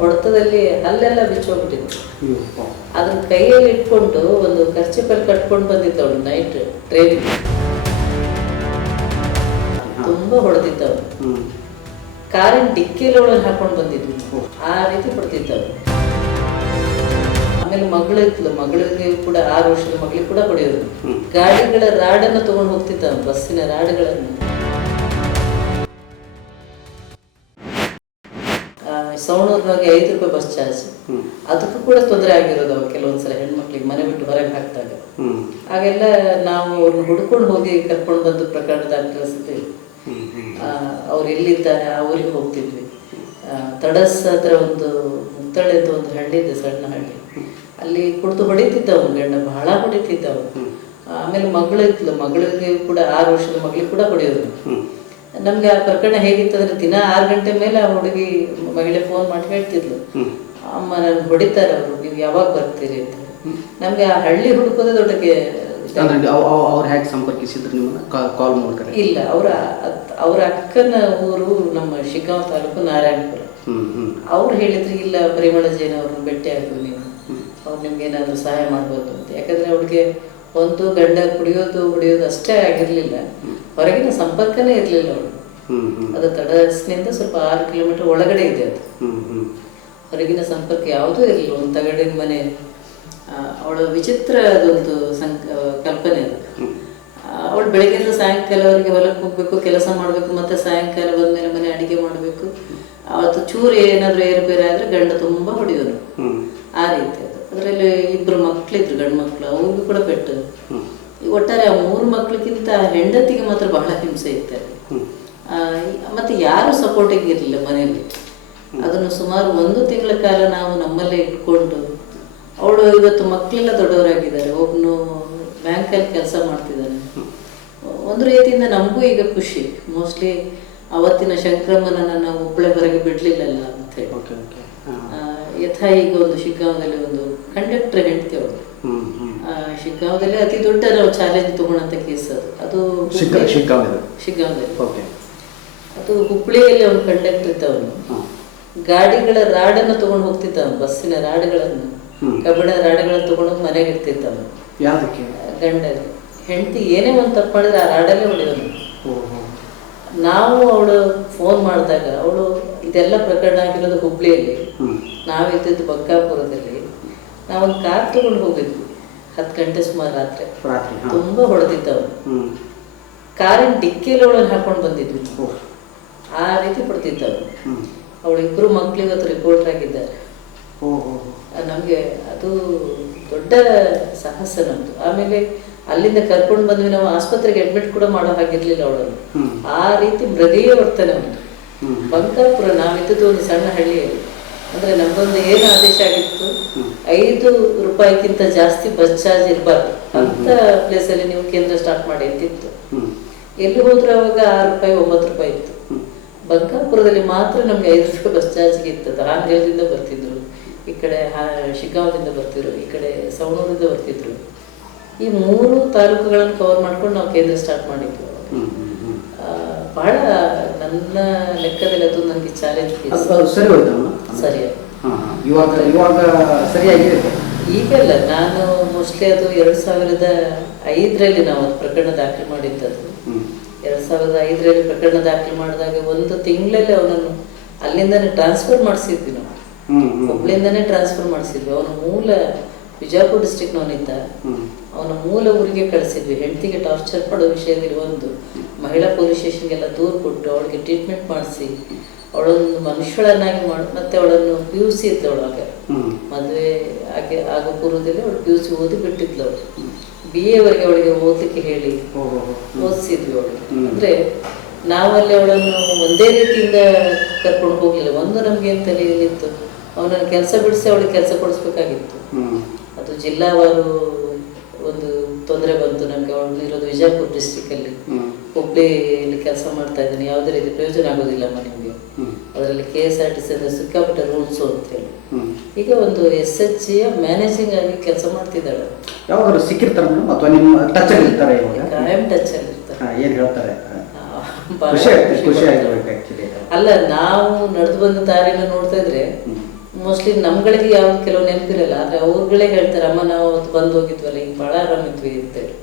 ಹೊಡೆತದಲ್ಲಿ ಹಲ್ಲೆಲ್ಲ ಬಿಚ್ಚೋಗ್ಬಿಟ್ಟಿತ್ತು. ಅದನ್ನ ಕೈಯಲ್ಲಿ ಇಟ್ಕೊಂಡು ಒಂದು ಖರ್ಚಿಪಲ್ಲಿ ಕಟ್ಕೊಂಡು ಬಂದಿದ್ದವಳು ನೈಟ್ ಟ್ರೈನಿಗೆ. ತುಂಬಾ ಹೊಡೆದಿದ್ದವಳು. ಕಾರಿನ ಡಿಕ್ಕಿಯಲ್ಲಿ ಅವಳನ್ನು ಹಾಕೊಂಡು ಬಂದಿದ್ವಿ. ಆ ರೀತಿ ಹೊಡೆದಿದ್ದವಳು. ಆಮೇಲೆ ಮಗಳಿದ್ಲು, ಮಗಳಿಗೆ ಕೂಡ 6 ವರ್ಷದ ಮಗಳಿಗೆ ಕೂಡ ಹೊಡೆಯೋದು. ಗಾಡಿಗಳ ರಾಡನ್ನು ತಗೊಂಡು ಹೋಗ್ತಿದ್ದ, ಬಸ್ಸಿನ ರಾಡ್ಗಳನ್ನು. ಸವಣೂರಿನಾಗ 5 ರೂಪಾಯಿ ಬಸ್ ಚಾರ್ಜ್, ಅದಕ್ಕೂ ಕೂಡ ತೊಂದರೆ ಆಗಿರೋದು ಅವಾಗ ಕೆಲವೊಂದ್ಸಲ ಹೆಣ್ಮಕ್ಳಿಗೆ ಮನೆ ಬಿಟ್ಟು ಹೊರಗೆ ಹಾಕಿದಾಗ. ಹಾಗೆಲ್ಲ ನಾವು ಅವ್ರನ್ನ ಹುಡ್ಕೊಂಡು ಹೋಗಿ ಕರ್ಕೊಂಡು ಬಂದು ಪ್ರಕರಣ ದಾಖಲಿಸಿದ್ವಿ. ಅವ್ರು ಎಲ್ಲಿದ್ದಾರೆ ಆ ಊರಿಗೆ ಹೋಗ್ತಿದ್ವಿ. ತಡಸ್ ಹತ್ರ ಒಂದು ಮುತ್ತಳೆ ಅಂತ ಒಂದು ಹಳ್ಳಿ ಇದೆ, ಸಣ್ಣ ಹಳ್ಳಿ. ಅಲ್ಲಿ ಕುಡಿದು ಹೊಡಿತಿದ್ದ ಅವ್ನು ಗಂಡ, ಬಹಳ ಹೊಡಿತಿದ್ದ ಅವನು. ಆಮೇಲೆ ಮಗಳಿದ್ಲು, ಮಗಳಿಗೆ ಕೂಡ 6 ವರ್ಷದ ಮಗಳಿಗೆ ಕೂಡ ಹೊಡೆಯೋದು. ನಮ್ಗೆ ಆ ಪ್ರಕರಣ ಹೇಗಿತ್ತಂದ್ರೆ ದಿನ 6 ಗಂಟೆ ಮೇಲೆ ಆ ಹುಡುಗಿ ಮಹಿಳೆ ಫೋನ್ ಮಾಡಿ ಹೇಳ್ತಿದ್ಲು, ಅಮ್ಮ ನನ್ಗೆ ಹೊಡಿತಾರೆ ಅವರು, ನೀವು ಯಾವಾಗ ಬರ್ತೀರಿ ಅಂತ. ನಮ್ಗೆ ಆ ಹಳ್ಳಿ ಹುಡುಕೋದೇ ದೊಡ್ಡಕ್ಕೆ. ಅವ್ರು ಹೇಗೆ ಸಂಪರ್ಕಿಸಿದ್ರು ನಿಮ್ಮನ್ನ? ಕಾಲ್ ಮಾಡ್ತಾರೆ? ಇಲ್ಲ, ಅವ್ರ ಅಕ್ಕನ ಊರು ನಮ್ಮ ಶಿಗ್ಗಾಂವ್ ತಾಲೂಕು ನಾರಾಯಣಪುರ. ಅವ್ರು ಹೇಳಿದ್ರು, ಇಲ್ಲ ಪರಿಮಳ ಜೈನ್ ಅವ್ರನ್ನ ಭೇಟಿ ಆಗು ನೀವು, ಅವ್ರು ನಿಮ್ಗೆ ಏನಾದ್ರು ಸಹಾಯ ಮಾಡ್ಬೋದು ಅಂತ. ಯಾಕಂದ್ರೆ ಅವ್ಳಿಗೆ ಒಂದು ಗಂಡ ಕುಡಿಯೋದು ಹೊಡಿಯೋದು ಅಷ್ಟೇ ಆಗಿರ್ಲಿಲ್ಲ, ಹೊರಗಿನ ಸಂಪರ್ಕನೇ ಇರ್ಲಿಲ್ಲ ಅವಳು. ಅದು ತಡಸ್ನಿಂದ ಸ್ವಲ್ಪ 6 ಕಿಲೋಮೀಟರ್ ಒಳಗಡೆ ಇದೆ ಅದು. ಹೊರಗಿನ ಸಂಪರ್ಕ ಯಾವುದೂ ಇರಲಿಲ್ಲ. ಒಂದು ತಗಡಿನ ಮನೆ. ಅವಳ ವಿಚಿತ್ರ ಅದೊಂದು ಕಲ್ಪನೆ ಅದು. ಅವಳು ಬೆಳಗ್ಗೆಯಿಂದ ಸಾಯಂಕಾಲವರೆಗೆ ಹೊಲಕ್ಕೆ ಹೋಗ್ಬೇಕು, ಕೆಲಸ ಮಾಡಬೇಕು, ಮತ್ತೆ ಸಾಯಂಕಾಲ ಬಂದ್ಮೇಲೆ ಮನೆ ಅಡಿಗೆ ಮಾಡಬೇಕು. ಅವತ್ತು ಚೂರು ಏನಾದರೂ ಏರುಪೇರು ಆದರೆ ಗಂಡ ತುಂಬ ಹೊಡೆಯೋನು. ಆ ರೀತಿ ಅದು. ಅದರಲ್ಲಿ 2 ಮಕ್ಕಳಿದ್ರು, ಗಂಡು ಮಕ್ಕಳು, ಅವ್ರಿಗೂ ಕೂಡ ಪೆಟ್ಟು. ಈಗ ಒಟ್ಟಾರೆ ಆ 3 ಮಕ್ಕಳಿಗಿಂತ ಹೆಂಡತಿಗೆ ಮಾತ್ರ ಬಹಳ ಹಿಂಸೆ ಇರ್ತಾರೆ. ಮತ್ತೆ ಯಾರು ಸಪೋರ್ಟಿಗೆ ಇರಲಿಲ್ಲ ಮನೆಯಲ್ಲಿ. ಅದನ್ನು ಸುಮಾರು 1 ತಿಂಗಳ ಕಾಲ ನಾವು ನಮ್ಮಲ್ಲೇ ಇಟ್ಕೊಂಡು, ಅವಳು ಇವತ್ತು ಮಕ್ಕಳೆಲ್ಲ ದೊಡ್ಡವರಾಗಿದ್ದಾರೆ. ಒಬ್ಬನು ಬ್ಯಾಂಕಲ್ಲಿ ಕೆಲಸ ಮಾಡ್ತಿದ್ದಾನೆ. ಒಂದು ರೀತಿಯಿಂದ ನಮಗೂ ಈಗ ಖುಷಿ. ಮೋಸ್ಟ್ಲಿ ಅವತ್ತಿನ ಸಂಕ್ರಮಣ ನನ್ನ ಒಬ್ಬಳೆ ಹೊರಗೆ ಬಿಡ್ಲಿಲ್ಲಲ್ಲ ಅಂತ ಹೇಳಿ. ಯಥಾ ಈಗ ಒಂದು ಶಿಗ್ಗಾಂವದಲ್ಲಿ ಒಂದು ಕಂಡಕ್ಟರ್ ಹೆಂಡತಿ ಅವಳು. ಶಿಗ್ಗಾಂವದಲ್ಲಿ ಅತಿ ದೊಡ್ಡ ನಾವು ಚಾಲೆಂಜ್ ತಗೊಂಡಂತ ಕೇಸ್ ಅದು ಶಿಗ್ಗಾಂವದಲ್ಲಿ. ಅದು ಹುಬ್ಬಳ್ಳಿಯಲ್ಲಿ ಅವನು ಕಂಡಕ್ಟರ್ ಇದ್ದವನು. ಗಾಡಿಗಳ ರಾಡನ್ನು ತಗೊಂಡು ಹೋಗ್ತಿದ್ದ, ಬಸ್ಸಿನ ರಾಡ್ಗಳನ್ನು, ಕಬ್ಬಿಣ ರಾಡ್ಗಳನ್ನು ತಗೊಂಡೋಗಿ ಮನೆಗೆ ಇಡ್ತಿದ್ದವನು. ಗಂಡ ಹೆಂಡತಿ ಏನೇ ಒಂದು ತಪ್ಪು ಮಾಡಿದ್ರೆ ಆ ರಾಡಲ್ಲೇ ಹೊಡೆಯೋನು. ನಾವು ಅವಳು ಫೋನ್ ಮಾಡಿದಾಗ, ಅವಳು ಇದೆಲ್ಲ ಪ್ರಕರಣ ಆಗಿರೋದು ಹುಬ್ಳಿಯಲ್ಲಿ, ನಾವಿದ್ದಿದ್ದು ಬಕ್ಕಾಪುರದಲ್ಲಿ. ನಾವೊಂದು ಕಾರ್ ತಗೊಂಡು ಹೋಗಿದ್ವಿ 10 ಗಂಟೆ ಸುಮಾರು ರಾತ್ರಿ. ತುಂಬಾ ಹೊಡೆದಿದ್ದವನು. ಕಾರಿನ ಡಿಕ್ಕಿಯಲ್ಲಿ ಅವಳನ್ನು ಹಾಕೊಂಡು ಬಂದಿದ್ವಿ. ಆ ರೀತಿ ಹೊಡೆದಿದ್ದವನು. ಅವಳು 2 ಮಕ್ಕಳು ಇವತ್ತು ರಿಪೋರ್ಟರ್ ಆಗಿದ್ದಾರೆ. ನಮಗೆ ಅದು ದೊಡ್ಡ ಸಾಹಸ ನಮ್ದು. ಆಮೇಲೆ ಅಲ್ಲಿಂದ ಕರ್ಕೊಂಡು ಬಂದ್ವಿ. ನಾವು ಆಸ್ಪತ್ರೆಗೆ ಅಡ್ಮಿಟ್ ಕೂಡ ಮಾಡೋ ಹಾಗಿರ್ಲಿಲ್ಲ ಅವಳನ್ನು. ಆ ರೀತಿ ಮೃಗೀಯ ವರ್ತನೆ ಉಂಟು. ಬಂಕಾಪುರ ನಾವಿದ್ದದ್ದು ಒಂದು ಸಣ್ಣ ಹಳ್ಳಿಯಲ್ಲಿ. ಅಂದ್ರೆ ನಮ್ದೊಂದು ಏನು ಆದೇಶ ಆಗಿತ್ತು, 5 ರೂಪಾಯಿಗಿಂತ ಜಾಸ್ತಿ ಬಸ್ ಚಾರ್ಜ್ ಇರಬಾರ್ದು ಅಂತ ಪ್ಲೇಸಲ್ಲಿ ನೀವು ಕೇಂದ್ರ ಸ್ಟಾರ್ಟ್ ಮಾಡಿ ಅಂತಿತ್ತು. ಎಲ್ಲಿ ಹೋದ್ರೆ ಅವಾಗ 6 ರೂಪಾಯಿ 9 ರೂಪಾಯಿ ಇತ್ತು. ಬಂಕಾಪುರದಲ್ಲಿ ಮಾತ್ರ ನಮ್ಗೆ 5 ರೂಪಾಯಿ ಬಸ್ ಚಾರ್ಜ್ಗೆ ಇರ್ತದೆ. ಹಾನಗಲದಿಂದ ಬರ್ತಿದ್ರು, ಈ ಕಡೆ ಶಿಗ್ಗಾಂವದಿಂದ ಬರ್ತಿದ್ರು, ಈ ಕಡೆ ಸವಣೂರಿಂದ ಬರ್ತಿದ್ರು. ಈ 3 ತಾಲೂಕುಗಳನ್ನು ಕವರ್ ಮಾಡ್ಕೊಂಡು ನಾವು ಕೇಂದ್ರ ಸ್ಟಾರ್ಟ್ ಮಾಡಿದ್ವಿ. ಬಹಳ ನನ್ನ ಲೆಕ್ಕದಲ್ಲಿ ಅದು ನನಗೆ ಚಾಲೆಂಜ್. ಈಗಲ್ಲ, ನಾನು ಮೋಸ್ಟ್ಲಿ ಅದು 2005ರಲ್ಲಿ ನಾವು ಅದು ಪ್ರಕರಣ ದಾಖಲೆ ಮಾಡಿದ್ದದು. 2005ರಲ್ಲಿ ಪ್ರಕರಣ ದಾಖಲೆ ಮಾಡಿದಾಗ 1 ತಿಂಗಳಲ್ಲಿ ಅವನನ್ನು ಅಲ್ಲಿಂದಾನೆ ಟ್ರಾನ್ಸ್ಫರ್ ಮಾಡಿಸಿದ್ವಿ ನಾವು. ಹುಬ್ಳಿಂದಾನೆ ಟ್ರಾನ್ಸ್ಫರ್ ಮಾಡಿಸಿದ್ವಿ. ಅವನ ಮೂಲ ವಿಜಯಪುರ ಡಿಸ್ಟ್ರಿಕ್ನವನಿದ್ದ, ಅವನ ಮೂಲ ಊರಿಗೆ ಕಳಿಸಿದ್ವಿ. ಹೆಂಡತಿಗೆ ಟಾರ್ಚರ್ ಮಾಡೋ ವಿಷಯದಲ್ಲಿ ಒಂದು ಮಹಿಳಾ ಪೊಲೀಸ್ ಸ್ಟೇಷನ್ಗೆಲ್ಲ ದೂರು ಕೊಟ್ಟು ಅವಳಿಗೆ ಟ್ರೀಟ್ಮೆಂಟ್ ಮಾಡಿಸಿ ಅವಳನ್ನು ಮನುಷ್ಯಳನ್ನಾಗಿ ಮಾಡಿ, ಮತ್ತೆ ಅವಳನ್ನು PUC ಇದ್ದವಳು. ಆಗ ಮದುವೆ ಆಗೋ ಪೂರ್ವದಲ್ಲಿ ಅವಳು PUC ಓದಿ ಬಿಟ್ಟಿದ್ಲು. ಅವಳು BA ವರೆಗೆ ಅವಳಿಗೆ ಓದಲಿಕ್ಕೆ ಹೇಳಿ ಓದಿಸಿದ್ವಿ ಅವಳಿಗೆ. ಅಂದ್ರೆ ನಾವಲ್ಲಿ ಅವಳನ್ನು ಒಂದೇ ರೀತಿಯಿಂದ ಕರ್ಕೊಂಡು ಹೋಗ್ಲಿಲ್ಲ. ಒಂದು ನಮ್ಗೆ ಏನ್ ತಲೆಯಲ್ಲಿತ್ತು, ಅವನನ್ನು ಕೆಲಸ ಬಿಡಿಸಿ ಅವಳಿಗೆ ಕೆಲಸ ಕೊಡಿಸ್ಬೇಕಾಗಿತ್ತು. ಅದು ಜಿಲ್ಲಾವಾರು ಒಂದು ತೊಂದರೆ ಬಂತು ನಮ್ಗೆ. ಅವಳು ಇರೋದು ವಿಜಯಪುರ ಡಿಸ್ಟ್ರಿಕ್ ಅಲ್ಲಿ, ಹುಬ್ಳಿಯಲ್ಲಿ ಕೆಲಸ ಮಾಡ್ತಾ ಇದ್ದಾನೆ, ಯಾವುದೇ ರೀತಿ ಪ್ರಯೋಜನ ಆಗೋದಿಲ್ಲಮ್ಮ ನಿಮ್ಗೆ. ಅದರಲ್ಲಿ KSRTC ಅಂದ್ರೆ ಸಿಕ್ಕಾಪಟ್ಟೆ ರೂಲ್ಸು ಅಂತ ಹೇಳಿ. ಈಗ ಒಂದು SHG ಮ್ಯಾನೇಜಿಂಗ್ ಆಗಿ ಕೆಲಸ ಮಾಡ್ತಿದ್ದಾಳೆ. ಯಾವಾಗ ಸಿಕ್ಕಿರ್ತಾರೆ ಅಥವಾ ನಿಮ್ಮ ಟಚ್ ಅಲ್ಲಿ ಇರ್ತಾರೆ? ಕಾಯಂ ಟಚ್ ಅಲ್ಲಿ ಇರ್ತಾರೆ. ಏನ್ ಹೇಳ್ತಾರೆ? ಅಲ್ಲ, ನಾವು ನಡೆದು ಬಂದ ದಾರಿನ ನೋಡ್ತಾ ಇದ್ರೆ ಮೋಸ್ಟ್ಲಿ ನಮ್ಗಳಿಗೆ ಯಾವ್ದು ಕೆಲವು ನೆನಪಿರಲ್ಲ, ಆದ್ರೆ ಅವ್ರುಗಳೇ ಹೇಳ್ತಾರೆ, ಅಮ್ಮ ನಾವು ಅವತ್ತು ಬಂದು ಹೋಗಿದ್ವಲ್ಲ, ಈಗ ಭಾಳ ಆರಾಮಿದ್ವಿ ಅಂತೇಳಿ.